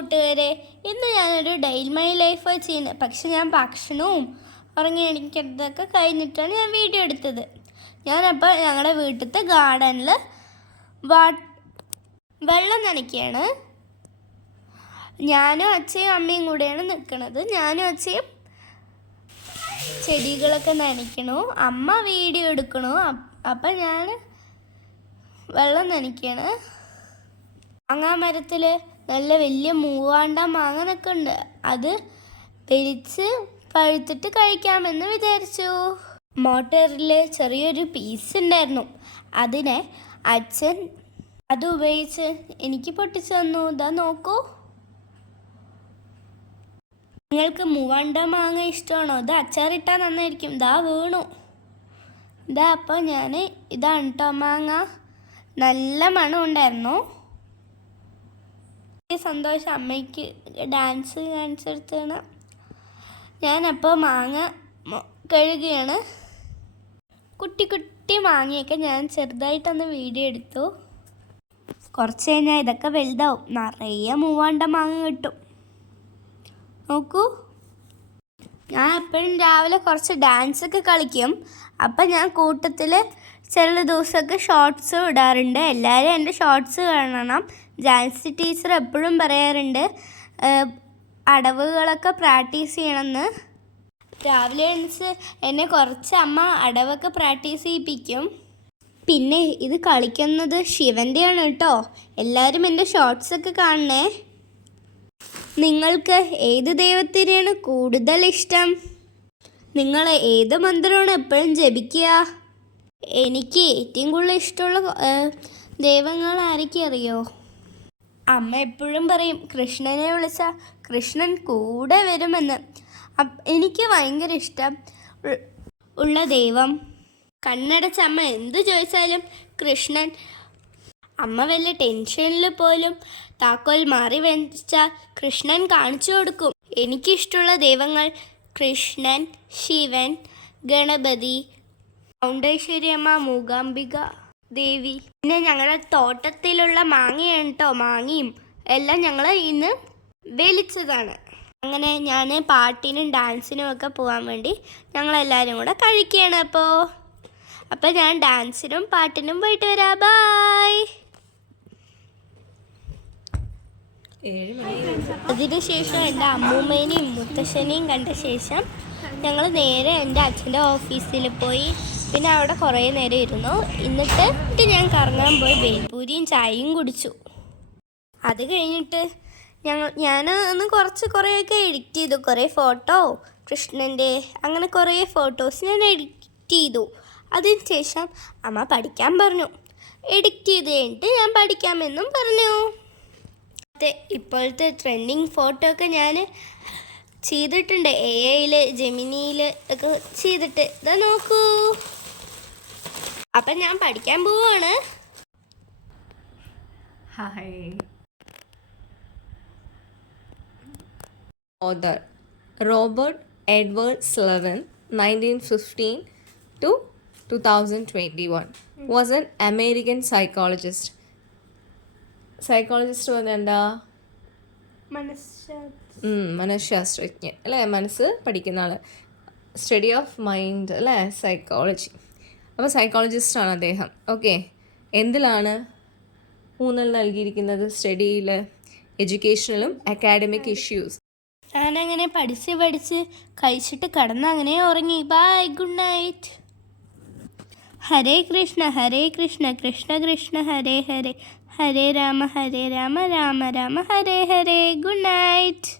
കൂട്ടുകാരെ, ഇന്ന് ഞാനൊരു ഡെയിൽ മൈ ലൈഫ് ചെയ്യുന്നത്. പക്ഷെ ഞാൻ ഭക്ഷണവും ഉറങ്ങി എണീക്കുന്നതൊക്കെ കഴിഞ്ഞിട്ടാണ് ഞാൻ വീഡിയോ എടുത്തത്. ഞാനപ്പോൾ ഞങ്ങളുടെ വീട്ടിലത്തെ ഗാർഡനിൽ വെള്ളം നനയ്ക്കുകയാണ്. ഞാനും അച്ഛയും അമ്മയും കൂടെയാണ് നിൽക്കുന്നത്. ഞാനും അച്ഛയും ചെടികളൊക്കെ നനയ്ക്കണു, അമ്മ വീഡിയോ എടുക്കണു. അപ്പം ഞാൻ വെള്ളം നനയ്ക്കുകയാണ്. മാങ്ങാ മരത്തിൽ നല്ല വലിയ മൂവാണ്ട മാങ്ങനൊക്കെ ഉണ്ട്. അത് പെരിച്ച് പഴുത്തിട്ട് കഴിക്കാമെന്ന് വിചാരിച്ചു. മോട്ടറിൽ ചെറിയൊരു പീസ് ഉണ്ടായിരുന്നു. അതിനെ അച്ഛൻ അത് ഉപയോഗിച്ച് എനിക്ക് പൊട്ടിച്ചു തന്നു. ഇതാ നോക്കൂ. നിങ്ങൾക്ക് മൂവാണ്ട മാങ്ങ ഇഷ്ടമാണോ? ഇത് അച്ചാറിട്ടാൽ നന്നായിരിക്കും. ഇതാ വീണു. ഇതാ അപ്പോൾ ഞാൻ ഇതാണ് കേട്ടോ മാങ്ങ. നല്ല മണം ഉണ്ടായിരുന്നു. സന്തോഷം. അമ്മയ്ക്ക് ഡാൻസ് കാണിച്ചെടുത്താണ്. ഞാനപ്പോൾ മാങ്ങ കഴുകുകയാണ്. കുട്ടി കുട്ടി മാങ്ങയൊക്കെ ഞാൻ ചെറുതായിട്ടൊന്ന് വീഡിയോ എടുത്തു. കുറച്ച് കഴിഞ്ഞാൽ ഇതൊക്കെ വലുതാവും. നിറയെ മൂവാണ്ട മാങ്ങ കിട്ടും. നോക്കൂ. ഞാൻ എപ്പോഴും രാവിലെ കുറച്ച് ഡാൻസൊക്കെ കളിക്കും. അപ്പം ഞാൻ കൂട്ടത്തിൽ ചില ദിവസമൊക്കെ ഷോർട്സ് ഇടാറുണ്ട്. എല്ലാവരും എൻ്റെ ഷോർട്സ് കാണണം. ജാൻസി ടീച്ചർ എപ്പോഴും പറയാറുണ്ട് അടവുകളൊക്കെ പ്രാക്ടീസ് ചെയ്യണമെന്ന്. രാവിലെ എന്നെ കുറച്ച് അമ്മ അടവൊക്കെ പ്രാക്ടീസ് ചെയ്യിപ്പിക്കും. പിന്നെ ഇത് കളിക്കുന്നത് ശിവൻ്റെയാണ് കേട്ടോ. എല്ലാവരും എൻ്റെ ഷോർട്സൊക്കെ കാണണേ. നിങ്ങൾക്ക് ഏത് ദൈവത്തിനെയാണ് കൂടുതൽ ഇഷ്ടം? നിങ്ങൾ ഏത് മന്ത്രമാണ് എപ്പോഴും ജപിക്കുക? എനിക്ക് ഏറ്റവും കൂടുതൽ ഇഷ്ടമുള്ള ദൈവങ്ങൾ ആരൊക്കെ അറിയോ? അമ്മ എപ്പോഴും പറയും കൃഷ്ണനെ വിളിച്ചാൽ കൃഷ്ണൻ കൂടെ വരുമെന്ന്. എനിക്ക് ഭയങ്കര ഇഷ്ടം ഉള്ള ദൈവം കണ്ണടച്ച അമ്മ എന്ത് ചോദിച്ചാലും കൃഷ്ണൻ. അമ്മ വല്ല ടെൻഷനിൽ പോലും താക്കോൽ മാറി വെച്ചാൽ കൃഷ്ണൻ കാണിച്ചു കൊടുക്കും. എനിക്കിഷ്ടമുള്ള ദൈവങ്ങൾ കൃഷ്ണൻ, ശിവൻ, ഗണപതി, ഔണ്ടേശ്വരി അമ്മ, മൂകാംബിക ദേവി. പിന്നെ ഞങ്ങളുടെ തോട്ടത്തിലുള്ള മാങ്ങയാണ് കേട്ടോ. മാങ്ങയും എല്ലാം ഞങ്ങൾ ഇന്ന് വലിച്ചതാണ്. അങ്ങനെ ഞാൻ പാട്ടിനും ഡാൻസിനും ഒക്കെ പോകാൻ വേണ്ടി ഞങ്ങളെല്ലാവരും കൂടെ കഴിക്കുകയാണ്. അപ്പോൾ ഞാൻ ഡാൻസിനും പാട്ടിനും പോയിട്ട് വരാം. ബായ്. അതിനുശേഷം എൻ്റെ അമ്മൂമ്മേനെയും മുത്തശ്ശനെയും കണ്ട ശേഷം ഞങ്ങൾ നേരെ എൻ്റെ അച്ഛൻ്റെ ഓഫീസിൽ പോയി. പിന്നെ അവിടെ കുറേ നേരം ഇരുന്നു. എന്നിട്ട് ഞാൻ കറങ്ങാൻ പോയി ബേൽപൂരിയും ചായയും കുടിച്ചു. അത് കഴിഞ്ഞിട്ട് ഞാൻ ഒന്ന് കുറേയൊക്കെ എഡിറ്റ് ചെയ്തു. കുറേ ഫോട്ടോ കൃഷ്ണൻ്റെ അങ്ങനെ കുറേ ഫോട്ടോസ് ഞാൻ എഡിറ്റ് ചെയ്തു. അതിന് ശേഷം അമ്മ പഠിക്കാൻ പറഞ്ഞു. എഡിറ്റ് ചെയ്ത് കഴിഞ്ഞിട്ട് ഞാൻ പഠിക്കാമെന്നും പറഞ്ഞു. ഇപ്പോഴത്തെ ട്രെൻഡിങ് ഫോട്ടോ ഒക്കെ ഞാൻ ചെയ്തിട്ടുണ്ട്. AI ജെമിനിയിൽ ഒക്കെ ചെയ്തിട്ട്. ഇതാ നോക്കൂ. അപ്പം ഞാൻ പഠിക്കാൻ പോവാണ്. Hi. Author Robert Edward Sullivan, 1915 to 2021, was an American psychologist. Psychologist എന്താ? മനഃശാസ്ത്രജ്ഞൻ അല്ലേ? മനസ്സ് പഠിക്കുന്ന ആൾ. സ്റ്റഡി ഓഫ് മൈൻഡ് അല്ലേ? സൈക്കോളജി. അപ്പോൾ സൈക്കോളജിസ്റ്റാണ് അദ്ദേഹം. ഓക്കെ. എന്തിലാണ് ഊന്നൽ നൽകിയിരിക്കുന്നത്? സ്റ്റഡിയിൽ, എഡ്യൂക്കേഷനിലും അക്കാഡമിക് ഇഷ്യൂസ്. ഞാനങ്ങനെ പഠിച്ച് കഴിച്ചിട്ട് കിടന്ന് അങ്ങനെ ഉറങ്ങി. Bye, good night. Hare Krishna Krishna Krishna Hare Hare, Hare Rama Rama Rama Hare Hare. Good night.